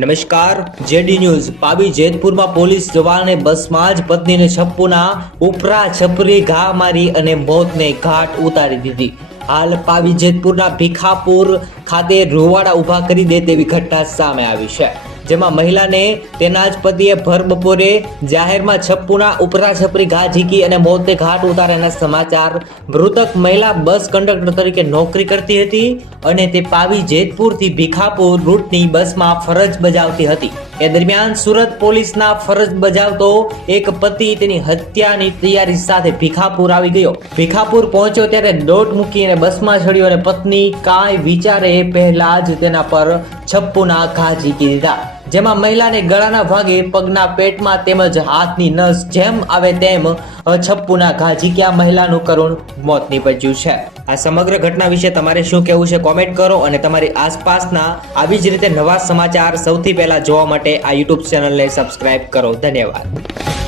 નમસ્કાર, JD news. પાવી જેતપુરમાં police જવાને બસમાં જ પત્નીને છપ્પુના ઉપરા છપરી ઘા મારી અને મોતને ઘાટ ઉતારી દીધી. હાલ પાવી જેતપુરના ભીખાપુર ખાતે રૂવાડા ઊભા કરી દે તેવી ઘટના સામે આવી છે, જેમાં મહિલાને તેના જ પતિએ ભર બપોરે જાહેરમાં છપ્પુના ઉપરા છપરી ઘા ઝીકી અને મોતને ઘાટ ઉતાર્યાના સમાચાર. મૃતક મહિલા બસ કંડક્ટર તરીકે નોકરી કરતી હતી અને તે પાવી જેતપુરથી ભીખાપુર રૂટની બસમાં ફરજ બજાવતી હતી. એ દરમિયાન સુરત પોલીસના ફરજ બજાવતો એક પતિ તેની હત્યાની તૈયારી સાથે ભીખાપુર આવી ગયો. ભીખાપુર પહોંચ્યો ત્યારે દોટ મૂકીને બસમાં ચડ્યો અને પત્ની કાંઈ વિચારે એ પહેલા જ તેના પર છપ્પુના ઘા ઝીકી દીધા, જેમાં મહિલાને ગળાના ભાગે, પગના પેટમાં તેમજ હાથની નસ જેમ આવે તેમ છપ્પુના ઘા ઝીક્યા. મહિલાનું કરુણ મોત નીપજ્યું છે. આ સમગ્ર ઘટના વિશે તમારે શું કહેવું છે કોમેન્ટ કરો, અને તમારી આસપાસના આવી જ રીતે નવા સમાચાર સૌથી પહેલા જોવા માટે આ યુટ્યુબ ચેનલને સબસ્ક્રાઇબ કરો. ધન્યવાદ.